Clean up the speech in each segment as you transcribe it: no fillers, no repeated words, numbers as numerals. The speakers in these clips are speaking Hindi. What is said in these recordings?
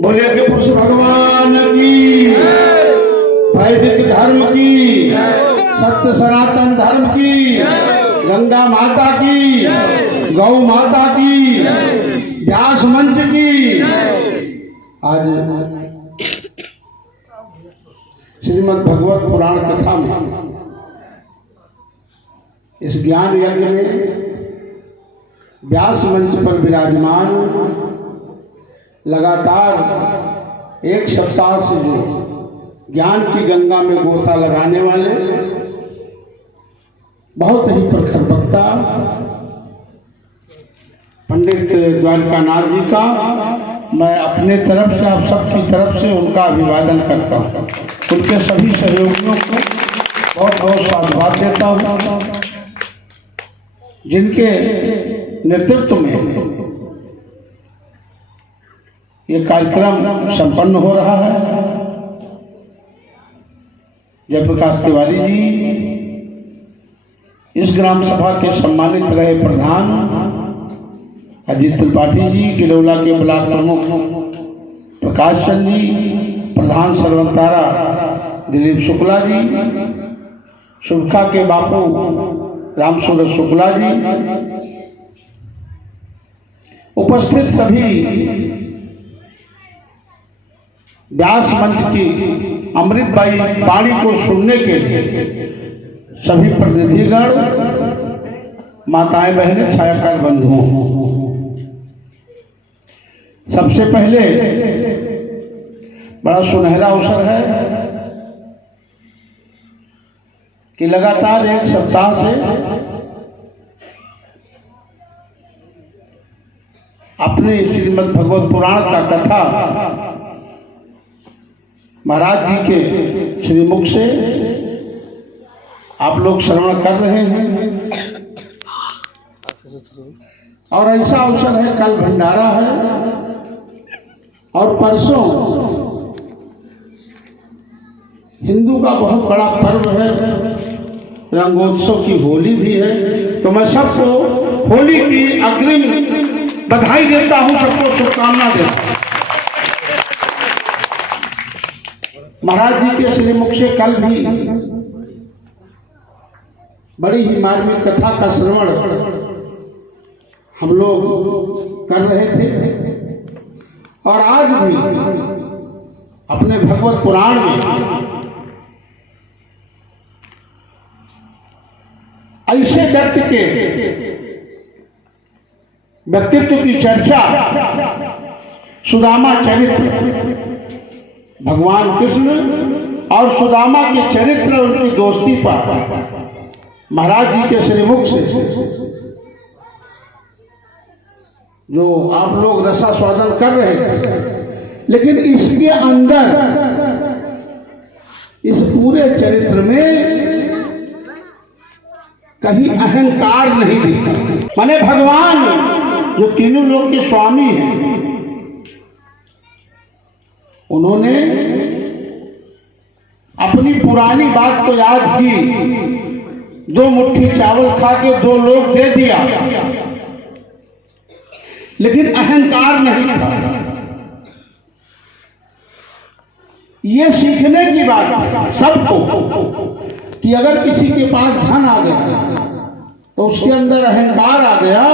बोले कि पुरुष भगवान की, वैदिक धर्म की, सत्य सनातन धर्म की, गंगा माता की, गौ माता की, व्यास मंच की। आज श्रीमद् भगवत पुराण कथा में, इस ज्ञान यज्ञ में व्यास मंच पर विराजमान लगातार एक सप्ताह से जो ज्ञान की गंगा में गोता लगाने वाले बहुत ही प्रखर वक्ता पंडित द्वारकानाथ जी का मैं अपने तरफ से, आप सबकी तरफ से उनका अभिवादन करता हूँ। उनके सभी सहयोगियों को बहुत बहुत साधुवाद देता हूँ, जिनके नेतृत्व में ये कार्यक्रम संपन्न हो रहा है। जयप्रकाश तिवारी जी, इस ग्राम सभा के सम्मानित रहे प्रधान अजीत त्रिपाठी जी, गिलौला के ब्लॉक प्रमुख प्रकाश चंद जी, प्रधान सर्वतारा दिलीप शुक्ला जी, शुभका के बापू रामसूरज शुक्ला जी, उपस्थित सभी व्यास मंच की अमृतबाई वाणी को सुनने के लिए सभी प्रतिनिधिगण, माताएं बहनें, छायाकार बंधुओं, सबसे पहले बड़ा सुनहरा अवसर है कि लगातार एक सप्ताह से अपने श्रीमद् भगवत पुराण का कथा महाराज जी के श्रीमुख से आप लोग श्रवण कर रहे हैं। और ऐसा अवसर है, कल भंडारा है और परसों हिंदू का बहुत बड़ा पर्व है, रंगोत्सव की होली भी है। तो मैं सबको होली की अग्रिम बधाई देता हूं, सबको शुभकामना देता हूं। महाराज जी के श्रीमुख से कल भी बड़ी ही मार्मिक कथा का श्रवण हम लोग कर रहे थे। और आज भी अपने भगवत पुराण में ऐसे व्यक्ति के व्यक्तित्व की चर्चा, सुदामा चरित्र, भगवान कृष्ण और सुदामा के चरित्र, उनकी दोस्ती पर महाराज जी के श्रीमुख से जो आप लोग रसास्वादन कर रहे थे, लेकिन इसके अंदर, इस पूरे चरित्र में कहीं अहंकार नहीं दिखा। माने भगवान जो तीनों लोक के स्वामी हैं, उन्होंने अपनी पुरानी बात तो याद की, 2 मुट्ठी चावल खा के 2 लोग दे दिया, लेकिन अहंकार नहीं था। ये सीखने की बात है सबको कि अगर किसी के पास धन आ गया तो उसके अंदर अहंकार आ गया,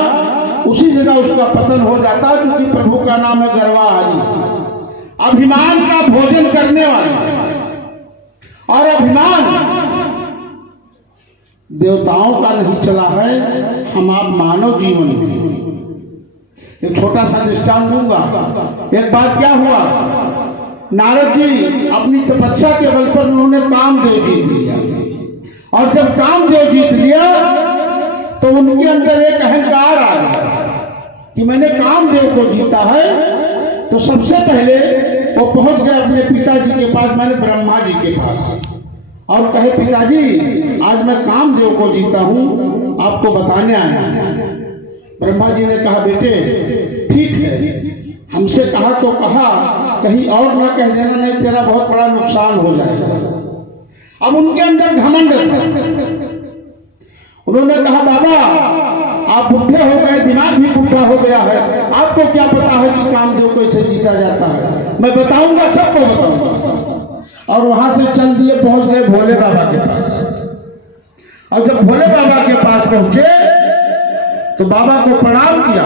उसी जगह उसका पतन हो जाता, क्योंकि प्रभु का नाम है गर्वाहारी, अभिमान का भोजन करने वाला। और अभिमान देवताओं का नहीं चला है, हम आप मानव जीवन में। एक छोटा सा दृष्टांत दूंगा। एक बार क्या हुआ, नारद जी अपनी तपस्या के बल पर उन्होंने कामदेव जीत लिया, और जब कामदेव जीत लिया तो उनके अंदर एक अहंकार आ गया कि मैंने कामदेव को जीता है। तो सबसे पहले वो पहुंच गए अपने पिताजी के पास, मैंने ब्रह्मा जी के पास, और कहे पिताजी आज मैं कामदेव को जीता हूं, आपको बताने आया। ब्रह्मा जी ने कहा बेटे ठीक है, हमसे कहा तो कहा, कहीं और ना कह देना, नहीं तेरा बहुत बड़ा नुकसान हो जाएगा। अब उनके अंदर घमंड था। उन्होंने कहा बाबा आप बुढ़े हो गए, दिमाग भी बुढ़ा हो गया है, आपको क्या पता है कि कामदेव को ऐसे जीता जाता है। मैं बताऊंगा, सबको बताऊंगा। और वहां से चल दिए, पहुंच गए भोले बाबा के पास। और जब भोले बाबा के पास पहुंचे तो बाबा को प्रणाम किया।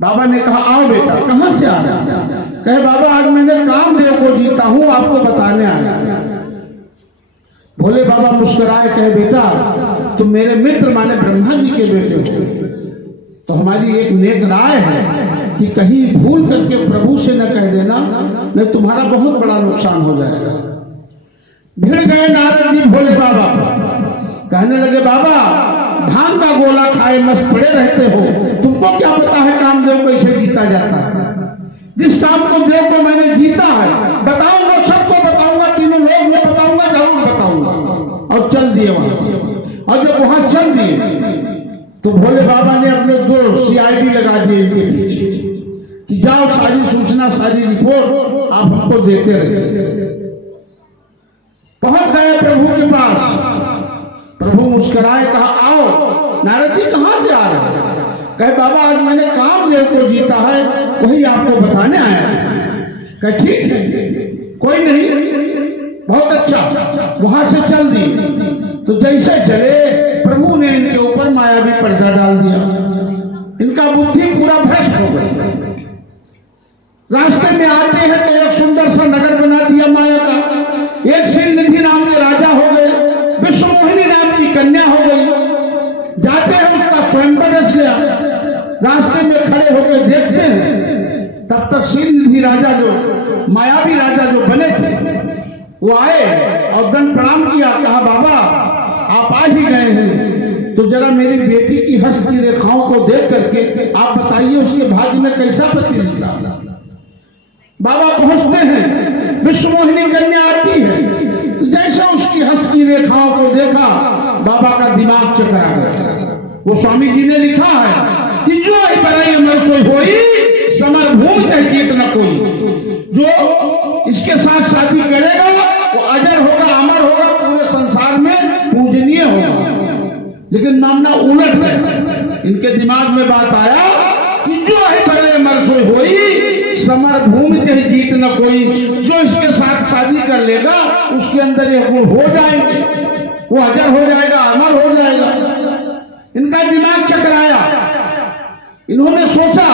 बाबा ने कहा आओ बेटा। कहां से आ रहा? कहे बाबा आज मैंने कामदेव को जीता हूं, आपको बताने आया। भोले बाबा मुस्कुराए, कहे बेटा तुम मेरे मित्र माने ब्रह्मा जी के बेटे हो, तो हमारी एक नेक राय है कि कहीं भूल करके प्रभु से न कह देना, नहीं तुम्हारा बहुत बड़ा नुकसान हो जाएगा। भिड़ गए नारद जी भोले बाबा, कहने लगे बाबा धान का गोला खाए मस्त पड़े रहते हो, तुमको क्या पता है कामदेव कैसे जीता जाता है? जिस कामदेव को मैंने जीता है बताऊंगा, सबको बताऊंगा, तीनों लोग में बताऊंगा, जरूर बताऊंगा। और चल दिए वहां से। और जब वहां चल दिए तो भोले बाबा ने अपने 2 CID लगा दिए इनके पीछे कि जाओ सारी सूचना, सारी रिपोर्ट आप हमको देते रहे। पहुंच गए प्रभु के पास। प्रभु मुस्कुराए, कहा आओ। नारद जी कहां से आ रहे? कहे बाबा आज मैंने कामदेव को जीता है, वही आपको बताने आया है। कहे ठीक है, कोई नहीं, बहुत अच्छा। वहां से चल दिए। तो जैसे चले प्रभु ने इनके ऊपर मायावी पर्दा डाल दिया। इनका बुद्धि पूरा भ्रष्ट हो गई। रास्ते में आते हैं तो एक सुंदर सा नगर बना दिया माया का। एक श्रीनिधि नाम के राजा हो गए, विश्वमोहिनी नाम की कन्या हो गई। जाते हैं उसका स्वयंवर रच लिया। रास्ते में खड़े होकर देखते हैं, तब तक श्रीनिधि राजा जो मायावी राजा जो बने थे वो आए और दंड प्रणाम किया। कहा बाबा आप आ ही गए हैं तो जरा मेरी बेटी की हस्त की रेखाओं को देख करके आप बताइए उसके भाग्य में कैसा पति निकला। बाबा पहुंचते हैं, विश्वमोहिनी कन्या आती है। तो जैसे उसकी हस्त की रेखाओं को देखा बाबा का दिमाग चकरा गया। वो स्वामी जी ने लिखा है कि जो ही बड़ाई अमर सोई होई, समर भूमि तय जीत न कोई। जो इसके साथ शादी करेगा वो अजर होगा, अमर होगा, पूरे संसार में पूजनीय होगा। लेकिन मामला उलट है। इनके दिमाग में बात आया कि जो ही बड़े अमर सोई होई, समर भूमि तय जीत न कोई। जो इसके साथ शादी कर लेगा उसके अंदर ये गुण हो जाएंगे, वो अजर हो जाएगा, अमर हो जाएगा। इनका दिमाग चकराया। इन्होंने सोचा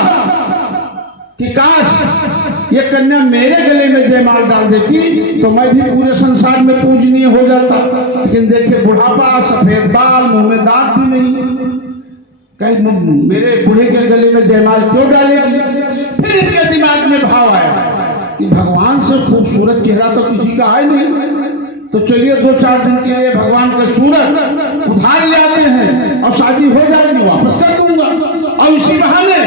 कि काश ये कन्या मेरे गले में जयमाल डाल देती तो मैं भी पूरे संसार में पूजनीय हो जाता। लेकिन देखिए बुढ़ापा, सफेद बाल, मुंह में दांत भी नहीं, कहीं मेरे बूढ़े के गले में जयमाल क्यों डालेगी? फिर इनके दिमाग में भाव आया कि भगवान से खूबसूरत चेहरा तो किसी का है नहीं, तो चलिए 2-4 दिन के लिए भगवान का सूरत उधार ले आते हैं और शादी हो जाएगी, वापस कर दूंगा। और इसी बहाने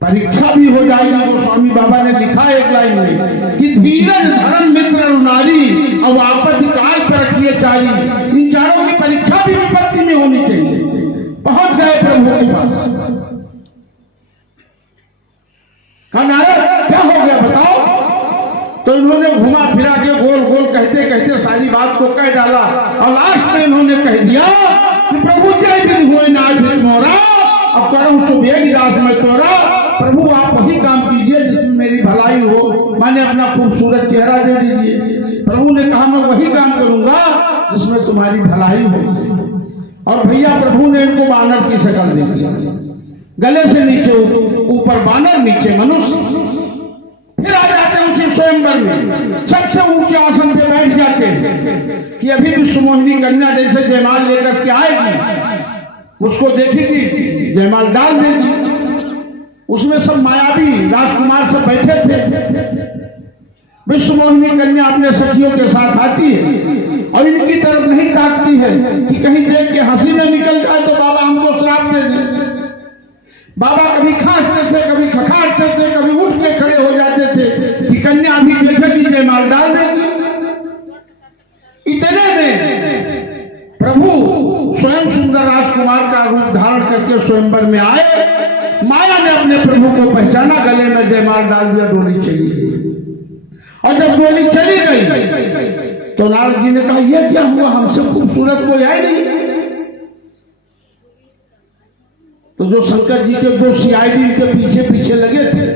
परीक्षा भी हो जाएगी। वो स्वामी बाबा ने लिखा एक लाइन में कि धीरज धर्म मित्र नारी और आपत्ति काल पर रखिए चारी। इन चारों की परीक्षा भी विपत्ति में होनी चाहिए। पहुंच गए प्रभु के पास। कहा नारद क्या हो गया बताओ? तो इन्होंने घुमा फिरा के गोल गोल कहते कहते सारी बात को कह डाला। और लास्ट में इन्होंने कह दिया कि प्रभु जय दिन हुए नाथ मोरा, अब करम सुबेग दास में तोरा। प्रभु आप वही काम कीजिए जिसमें मेरी भलाई हो, मैंने अपना खूबसूरत चेहरा दे दीजिए। प्रभु ने कहा मैं वही काम करूंगा जिसमें तुम्हारी भलाई हो। और भैया प्रभु ने इनको बानर की शक्ल दे दिया, गले से नीचे ऊपर बानर, नीचे मनुष्य। फिर आ जाते हैं उसी स्वयंवर में, सबसे ऊंचे आसन पे बैठ जाते हैं कि अभी विश्वमोहिनी कन्या जैसे जयमाल लेकर के आएगी, उसको देखेगी, जयमाल डाल देगी। उसमें सब मायावी राजकुमार सब बैठे थे। विश्वमोहिनी कन्या अपने सखियों के साथ आती है और इनकी तरफ नहीं ताकती है कि कहीं देख के हंसी में निकल जाए तो बाबा हमको श्राप दे दे। बाबा कभी खांसते थे, कभी खखाड़ते थे, कभी उठ के खड़े हो जाते थे कि कन्या अभी देखेगी जयमाल डाल देगी। इतने में प्रभु स्वयं सुंदर राजकुमार का रूप धारण करके स्वयंवर में आए। माया ने अपने प्रभु को पहचाना, गले में जयमाल डाल दिया, डोली चली गई। और जब डोली चली गई तो नारद जी ने कहा यह क्या हुआ, हमसे खूबसूरत कोई है नहीं। तो जो शंकर जी के 2 CID के पीछे पीछे लगे थे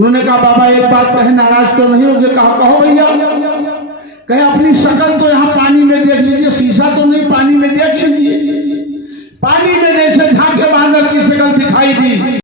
उन्होंने कहा बाबा एक बात कहे, नाराज तो नहीं होगे? कहा कहो भैया। कहे अपनी शकल तो यहाँ पानी